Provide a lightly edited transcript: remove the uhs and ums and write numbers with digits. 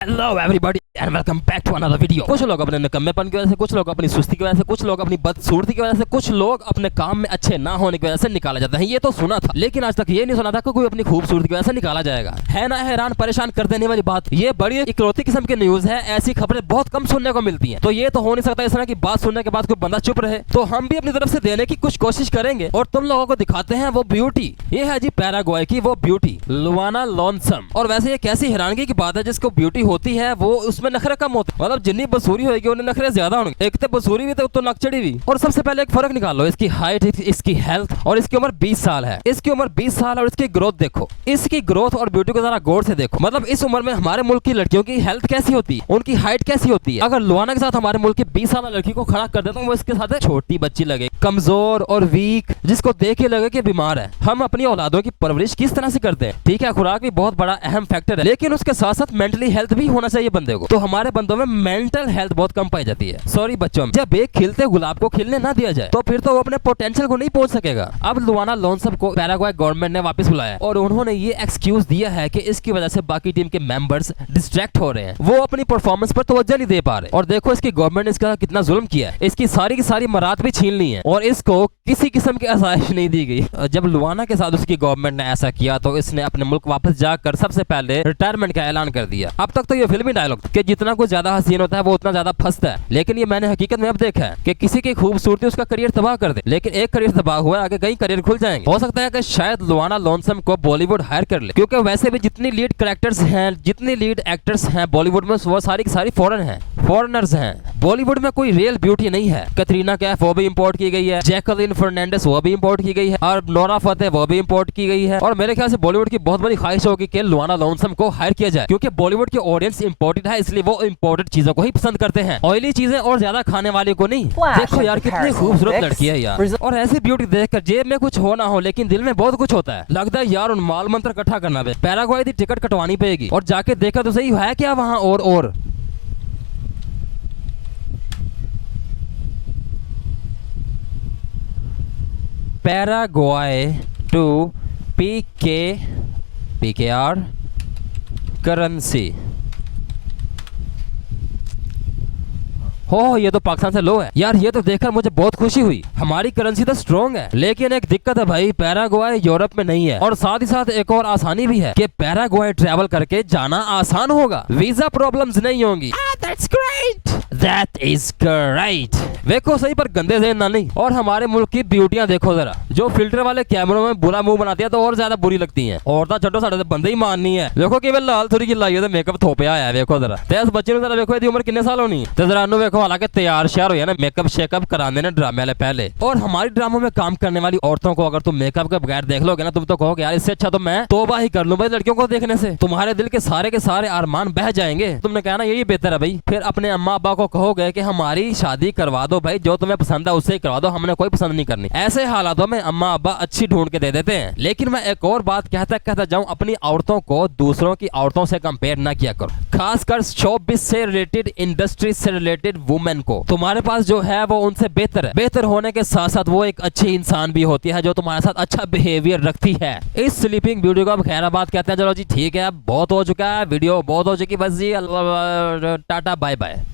Hello everybody and welcome back to another video. कुछ लोग अपने निकम्मेपन की वजह से, कुछ लोग अपनी सुस्ती की वजह से, कुछ लोग अपनी बदसूरती की वजह से, कुछ लोग अपने काम में अच्छे ना होने की वजह से निकाले जाते हैं। ये तो सुना था, लेकिन आज तक ये नहीं सुना था कि कोई अपनी खूबसूरती की वजह से निकाला जाएगा। है ना हैरान परेशान कर देने वाली बात। ये बड़ी इकलौती किस्म की न्यूज है। ऐसी खबरें बहुत कम सुनने को मिलती है। तो ये तो हो नहीं सकता इस तरह की बात सुनने के बाद कोई बंदा चुप रहे। तो हम भी अपनी तरफ से देने की कुछ कोशिश करेंगे और तुम लोगों को दिखाते हैं वो ब्यूटी। ये है जी पैराग्वे की वो ब्यूटी, लुआना लोनसम। और वैसे ये कैसी हैरानगी की बात है, जिसको ब्यूटी होती है वो उसमें नखरे कम होते, मतलब जितनी बसूरी होगी उन्हें नखरे ज्यादा होंगे। एक तो बसूरी भी तो नकचड़ी भी। और सबसे पहले एक फर्क निकालो, इसकी हाइट, इसकी हेल्थ और इसकी उम्र 20 साल है। इसकी उम्र 20 साल और इसकी ग्रोथ देखो। इसकी ग्रोथ और ब्यूटी को जरा गौर से देखो। मतलब इस उम्र में हमारे मुल्क की लड़कियों की हेल्थ कैसी होती है, उनकी हाइट कैसी होती है। अगर लुआना के साथ हमारे मुल्क की 20 साल लड़की को खड़ा कर देता हूँ, वो इसके साथ छोटी बच्ची लगे, कमजोर और वीक, जिसको देख के लगे कि बीमार है। हम अपनी औलादों की परवरिश किस तरह से करते हैं। ठीक है, खुराक भी बहुत बड़ा अहम फैक्टर है, लेकिन उसके साथ साथ मेंटली हेल्थ भी होना चाहिए बंदे को। तो हमारे बंदों में मेंटल हेल्थ बहुत कम पाई जाती है। सॉरी बच्चों, जब एक खिलते गुलाब को खिलने ना दिया जाए तो फिर तो वो अपने पोटेंशियल को नहीं पहुंच सकेगा। अब लुआना लोनसम को पैराग्वे गवर्नमेंट ने वापस बुलाया और उन्होंने ये एक्सक्यूज दिया है कि इसकी वजह से बाकी टीम के मेंबर्स डिस्ट्रैक्ट हो रहे हैं, वो अपनी परफॉर्मेंस पर तवज्जो नहीं दे पा रहे। और देखो इसकी गवर्नमेंट ने इसका कितना जुल्म किया है। इसकी सारी की सारी मरात भी छीन ली है और इसको किसी किस्म की आसाइश नहीं दी गई। जब लुआना के साथ उसकी गवर्नमेंट ने ऐसा किया तो इसने अपने मुल्क वापस जाकर सबसे पहले रिटायरमेंट का ऐलान कर दिया। अब तक तो ये फिल्मी डायलॉग कि जितना कुछ ज्यादा हसीन होता है वो उतना ज्यादा फंसता है, लेकिन ये मैंने हकीकत में अब देखा है कि किसी की खूबसूरती उसका करियर तबाह कर दे। लेकिन एक करियर तबाह हुआ, आगे कई करियर खुल जाएंगे। हो सकता है कि शायद लुआना लोनसम को बॉलीवुड हायर कर ले, क्योंकि वैसे भी जितनी लीड कैरेक्टर्स हैं, जितनी लीड एक्टर्स हैं बॉलीवुड में, वो सारी की सारी फॉरेन हैं, फॉरेनर्स हैं। बॉलीवुड में कोई रियल ब्यूटी नहीं है। कैटरीना कैफ वो भी इंपोर्ट की गई है, जैकलिन फर्नांडिस वो भी इंपोर्ट की गई है और नोरा फतेह वो भी इंपोर्ट की गई है। और मेरे ख्याल से बॉलीवुड की बहुत बड़ी ख्वाहिश होगी कि लुआना लोनसम को हायर किया जाए, क्योंकि बॉलीवुड की ऑडियंस इंपोर्टेड है, इसलिए वो इंपोर्टेड चीजों को ही पसंद करते हैं, ऑयली चीजें और ज्यादा खाने वाले को नहीं। देखो यार कितनी खूबसूरत लड़की है यार। और ऐसी ब्यूटी देखकर जेब में कुछ हो ना हो लेकिन दिल में बहुत कुछ होता है। लगता है यार उन माल मंत्र इकट्ठा करना पे पैराग्वे की टिकट कटवानी पड़ेगी और जाके देखा तो सही है क्या वहाँ। और पैराग्वे टू PKR करेंसी। हो ये तो पाकिस्तान से लो है यार। ये तो देखकर मुझे बहुत खुशी हुई। हमारी करेंसी तो स्ट्रॉन्ग है, लेकिन एक दिक्कत है भाई, पैराग्वे यूरोप में नहीं है। और साथ ही साथ एक और आसानी भी है कि पैराग्वे ट्रैवल करके जाना आसान होगा, वीजा प्रॉब्लम्स नहीं होंगी। That's great. That is great. देखो सही पर गंदे ज़हन ना नहीं। और हमारे मुल्क की ब्यूटियां देखो जरा, जो फिल्टर वाले कैमरों में बुरा मुंह बनाती है तो और ज्यादा बुरी लगती हैं। औरता छड्डो साढ़े बंदे ही माननी है। देखो कि वे लाल थोड़ी लाई है, मेकअप थोपया है। देखो जरा तेज बच्चे ने जरा देखो इसकी उम्र कितने साल होनी तो जरा देखो, हालांकि तैयार श्यार हो ना, मेकअप शेकअप कराने ने ड्रामे वाले पहले। और हमारी ड्रामों में काम करने वाली औरतों को अगर तुम मेकअप के बगैर देख लोगे ना, तुम तो कहोगे यार इससे अच्छा तो मैं तौबा ही कर लूं भाई लड़कियों को देखने से। तुम्हारे दिल के सारे अरमान बह जाएंगे। तुमने कहना यही बेहतर है भाई। फिर अपने अम्मा अब्बा को कहोगे कि हमारी शादी करवा दो भाई, जो तुम्हें पसंद है उससे ही करवा दो, हमने कोई पसंद नहीं करनी। ऐसे हालातों में अम्मा अब्बा अच्छी ढूंढ के दे देते हैं। लेकिन मैं एक और बात कहता जाऊं, अपनी औरतों को दूसरों की औरतों से कंपेयर ना किया करो, खासकर शोबिज़ से रिलेटेड, इंडस्ट्री से रिलेटेड वुमेन को। तुम्हारे पास जो है वो उनसे बेहतर है। बेहतर होने के साथ साथ वो एक अच्छी इंसान भी होती है जो तुम्हारे साथ अच्छा बिहेवियर रखती है। इस स्लीपिंग ब्यूटी को अब खैराबाद कहते हैं। चलो जी ठीक है, अब बहुत हो चुका है, वीडियो बहुत हो चुकी, बस जी टाटा बाय बाय।